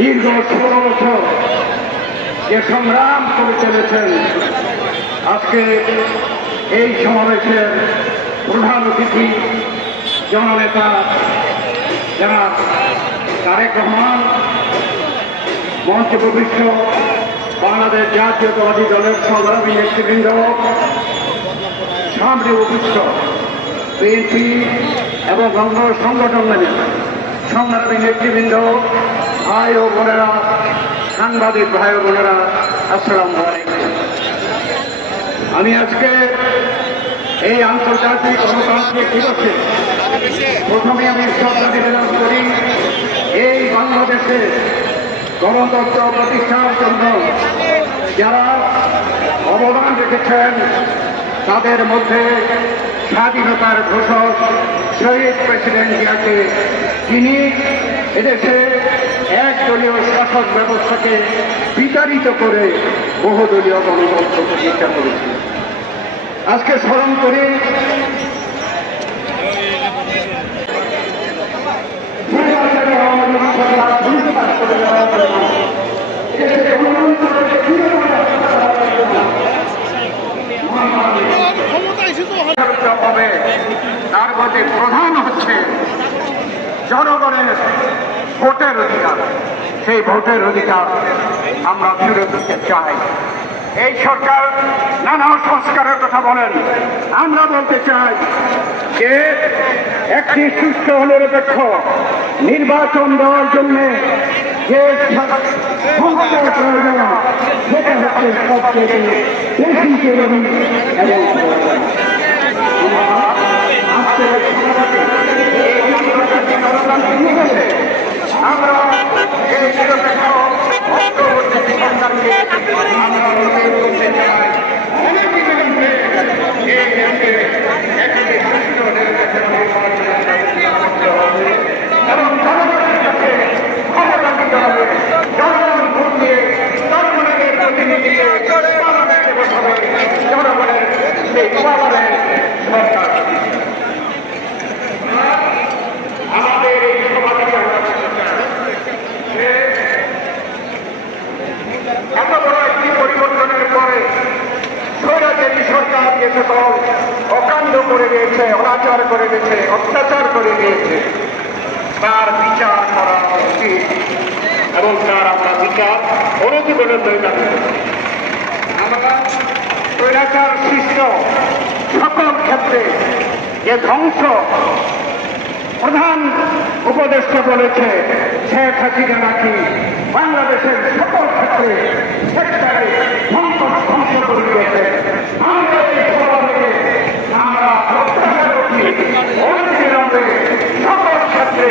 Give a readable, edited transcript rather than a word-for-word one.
দীর্ঘ 16 বছর যে সংগ্রাম করে চলেছেন, আজকে এই সমাবেশের প্রধান অতিথি জননেতা জনাব তারেক রহমান, মঞ্চে উপবিষ্ট বাংলাদেশ জাতীয়তাবাদী দলের সংগ্রামী নেতৃবৃন্দ, সামনে উপবিষ্ট বিএনপি এবং অঙ্গ সংগঠনের সংগ্রামী নেতৃবৃন্দ, ভাই ও বোনেরা, সাংবাদিক ভাই ও বোনেরা, আসসালামু আলাইকুম। আমি আজকে এই আন্তর্জাতিক গণতান্ত্রিক দিবসে প্রথমে আমি শ্রদ্ধা নিবেদন করি এই বাংলাদেশে গণতন্ত্র প্রতিষ্ঠার জন্য যারা অবদান রেখেছেন, তাদের মধ্যে স্বাধীনতার ঘোষক শহীদ প্রেসিডেন্ট জিয়াকে, যিনি এদেশে একদলীয় শাসক ব্যবস্থাকে বিতাড়িত করে বহুদলীয় গণতন্ত্র প্রতিষ্ঠা করেছেন। আজকে স্মরণ করি হবে, তার মধ্যে প্রধান হচ্ছে জনগণের ভোটের অধিকার। সেই ভোটের অধিকার আমরা ফিরে দিতে চাই। এই সরকার নানা সংস্কারের কথা বলেন, আমরা বলতে চাই যে একটি সুষ্ঠু নিরপেক্ষ নির্বাচন দেওয়ার জন্য যে সংস্কার প্রয়োজন, সেটা হচ্ছে সবচেয়ে বেশি জরুরি। এবং আমরা এই নিরপেক্ষ অগ্রবর্তী সরকারকে আমরা অনুরোধ করতে চাই, এবং জনগণের কাছে ক্ষমতা দিতে হবে। জনগণ ভোট দিয়ে জনগণের প্রতিনিধি পার্লামেন্টে বসাবে জনগণের সেই পার্লামেন্ট সরকার। আমাদের এই সমাজকে এত বড় একটি পরিবর্তনের পরে স্বৈরাচারী সরকার যে সকল অকাণ্ড করে দিয়েছে, অনাচার করে দিয়েছে, অত্যাচার করে দিয়েছে, তার বিচার করা উচিত এবং তার আমরা বিচার অনুজীবনের দরকার। আমরা স্বৈরাচার সৃষ্ট সকল ক্ষেত্রে যে ধ্বংস প্রধান উপদেষ্টা বলেছে, শেখ হাসিনা নাকি বাংলাদেশের সকল ক্ষেত্রে সেক্টরে ধ্বংস করে দিয়েছে। আমরা এই সমাজে আমরা প্রত্যাশা করছি অবিলম্বে সকল ক্ষেত্রে